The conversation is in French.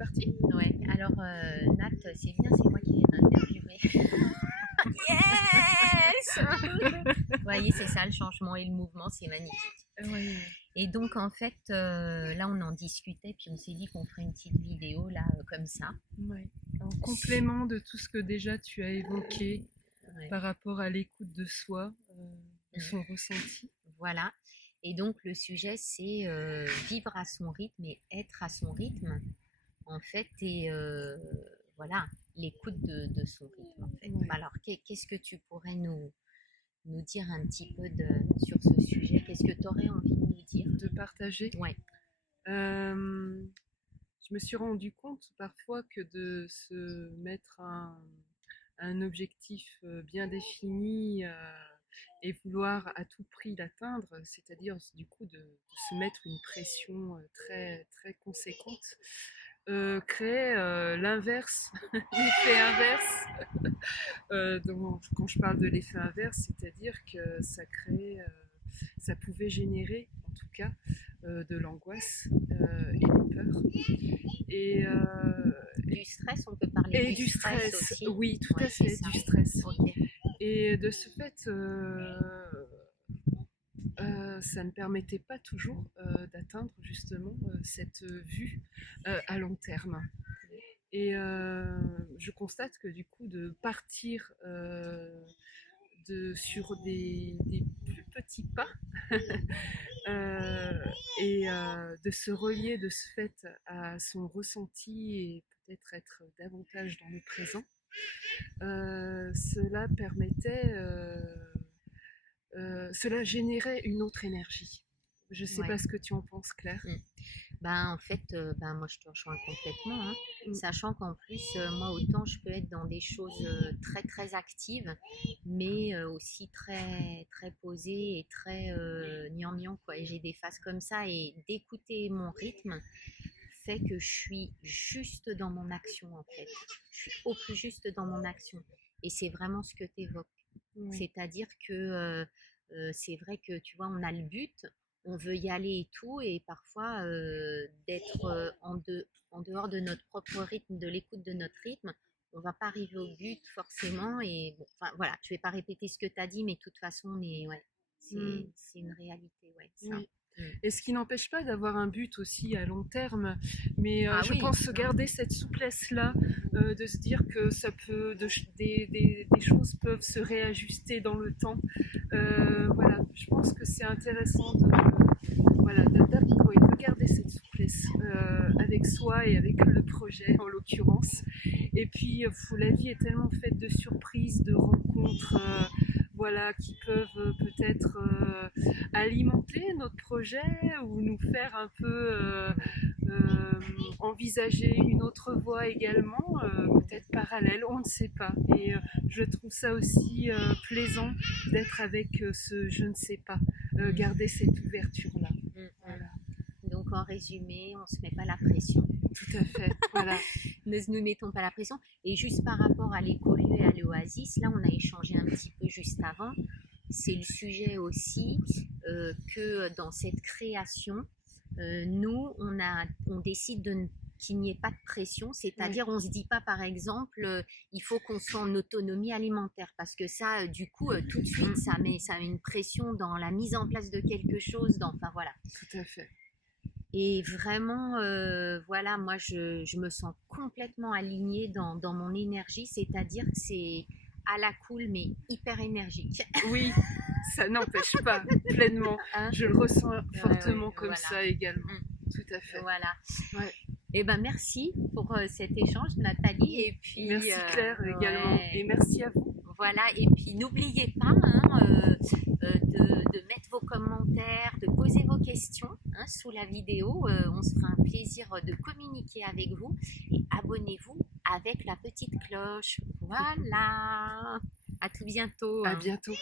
parti. Ouais, alors Nat, c'est bien, c'est moi qui viens d'interviewer. Yes. Vous voyez, c'est ça le changement et le mouvement, c'est magnifique. Oui. Et donc en fait, là on en discutait, puis on s'est dit qu'on ferait une petite vidéo là, comme ça. Ouais. En complément de tout ce que déjà tu as évoqué Ouais. par rapport à l'écoute de soi, de son ressenti. Voilà. Et donc le sujet c'est vivre à son rythme et être à son rythme, en fait, et voilà, l'écoute de son rythme en fait. Ouais. Alors qu'est-ce que tu pourrais nous dire un petit peu sur ce sujet? Qu'est-ce que tu aurais envie de nous dire? De partager. Ouais. Je me suis rendu compte parfois que de se mettre un objectif bien défini et vouloir à tout prix l'atteindre, c'est-à-dire du coup de se mettre une pression très, très conséquente, crée l'inverse, l'effet inverse. Quand je parle de l'effet inverse, c'est-à-dire que ça crée, ça pouvait générer en tout cas de l'angoisse et des peurs. Et, Du stress, on peut parler du stress aussi. Oui, tout Ouais, à fait, c'est ça. du stress. Ok. Et de ce fait, ça ne permettait pas toujours d'atteindre justement cette vue à long terme. Et je constate que du coup, de partir sur des plus petits pas et de se relier de ce fait à son ressenti et peut-être être davantage dans le présent, cela permettait, cela générait une autre énergie. Je ne sais pas ce que tu en penses, Claire. En fait, moi je te rejoins complètement, hein. Sachant qu'en plus, moi autant je peux être dans des choses très très actives, mais aussi très très posées et très gnangnan, quoi. Et j'ai des phases comme ça, et d'écouter mon rythme fait que je suis juste dans mon action en fait. Je suis au plus juste dans mon action. Et c'est vraiment ce que tu évoques. C'est-à-dire que c'est vrai que tu vois, on a le but, on veut y aller et tout, et parfois d'être en dehors de notre propre rythme, de l'écoute de notre rythme, on va pas arriver au but forcément. Et bon, enfin voilà, je vais pas répéter ce que tu as dit, mais de toute façon, ouais, c'est une réalité, ouais, ça. Oui. Et ce qui n'empêche pas d'avoir un but aussi à long terme, mais je Oui. pense garder cette souplesse-là, de se dire que ça peut, des choses peuvent se réajuster dans le temps. Voilà, je pense que c'est intéressant de garder cette souplesse avec soi et avec le projet en l'occurrence. Et puis, la vie est tellement faite de surprises, de rencontres. Voilà, qui peuvent peut-être alimenter notre projet ou nous faire un peu envisager une autre voie également, peut-être parallèle, on ne sait pas. Et je trouve ça aussi plaisant d'être avec ce je ne sais pas, garder cette ouverture-là. Voilà. Donc en résumé, on ne se met pas la pression. Tout à fait, voilà. Ne nous mettons pas la pression. Et juste par rapport à l'écolieu et à l'Oasis, là on a échangé un petit peu juste avant. C'est le sujet aussi que dans cette création, nous on décide qu'il n'y ait pas de pression, c'est-à-dire on ne se dit pas par exemple il faut qu'on soit en autonomie alimentaire, parce que ça du coup tout de suite ça met une pression dans la mise en place de quelque chose, enfin voilà. Tout à fait. Et vraiment, voilà, moi je me sens complètement alignée dans mon énergie, c'est-à-dire que c'est à la cool mais hyper énergique. Oui, ça n'empêche pas pleinement. Hein, je le ressens fortement comme voilà. Ça également. Tout à fait. Voilà. Ouais. Et merci pour cet échange, Nathalie. Et puis, merci Claire également. Et merci à vous. Voilà, et puis n'oubliez pas de mettre vos commentaires, de poser vos questions sous la vidéo. On se fera un plaisir de communiquer avec vous. Et abonnez-vous avec la petite cloche. Voilà. À tout bientôt. À bientôt.